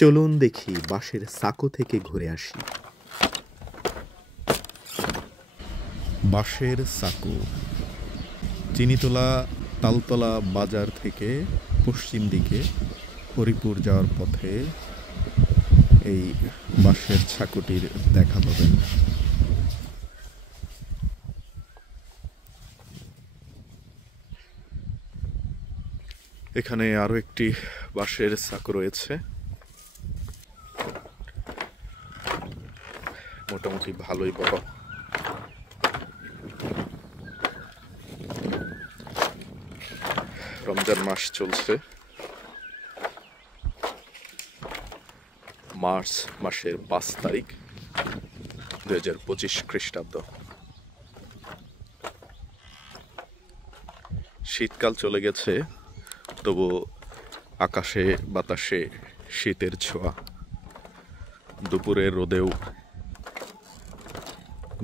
চলুন দেখি বাঁশের সাঁকো থেকে ঘুরে আসি। বাঁশের সাঁকো চিনিতলা তালতলা বাজার থেকে পশ্চিম দিকে হরিপুর যাওয়ার পথে এই বাঁশের সাঁকোটির দেখা পাবেন। এখানে আরো একটি বাঁশের সাঁকো রয়েছে, মোটামুটি ভালোই বড়। রমজান মাস চলছে, মার্চ মাসের 5 তারিখ 2025 খ্রিস্টাব্দ। শীতকাল চলে গেছে, তবু আকাশে বাতাসে শীতের ছোঁয়া। দুপুরের রোদেও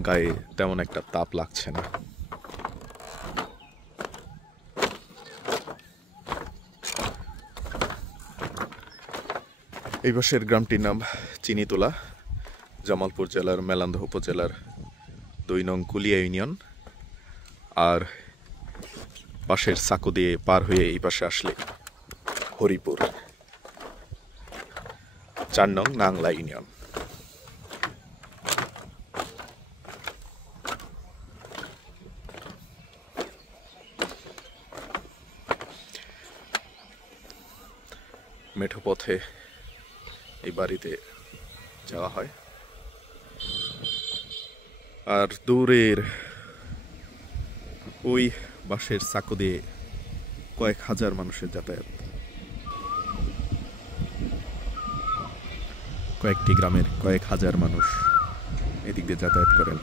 গায়ে তেমন একটা তাপ লাগছে না। এই পাশের গ্রামটির নাম চিনিতলা, জামালপুর জেলার মেলান্দহ উপজেলার 2 নং কুলিয়া ইউনিয়ন। আর পাশের সাঁকো দিয়ে পার হয়ে এই পাশে আসলে হরিপুর, 4 নং নাংলা ইউনিয়ন। মেঠো পথে এই বাড়িতে যাওয়া হয়। আর দূরের ওই বাঁশের সাঁকো দিয়ে কয়েক হাজার মানুষের যাতায়াত। কয়েকটি গ্রামের কয়েক হাজার মানুষ এদিক দিয়ে যাতায়াত করেন।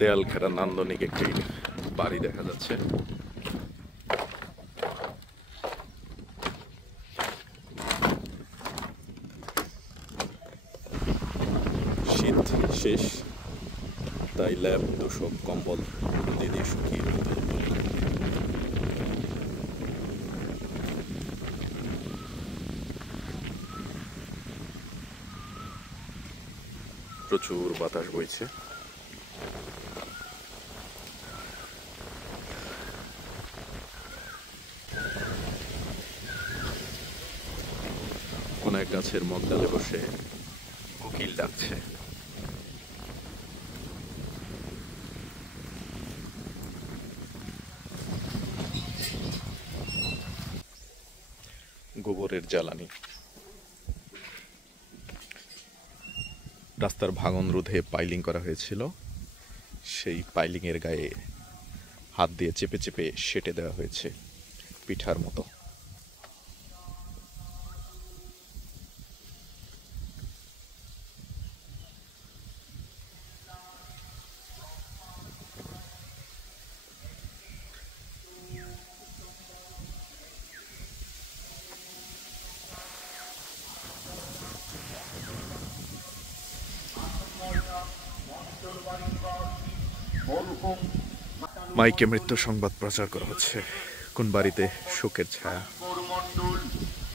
দেয়াল ঘেরা নান্দনিক একটি বাড়ি দেখা যাচ্ছে। শীত শেষ, তাই ল্যাব তোষক কম্বল দিয়ে শুকিয়ে দিতে। প্রচুর বাতাস বইছে। অনেক গাছের মগডালে বসে কোকিল ডাকছে। গোবরের জ্বালানি। রাস্তার ভাঙন রোধে পাইলিং করা হয়েছিল, সেই পাইলিং এর গায়ে হাত দিয়ে চেপে চেপে সেটে দেওয়া হয়েছে পিঠার মতো। মাইকে মৃত্যু সংবাদ প্রচার করা হচ্ছে। কোন বাড়িতে শোকের ছায়া।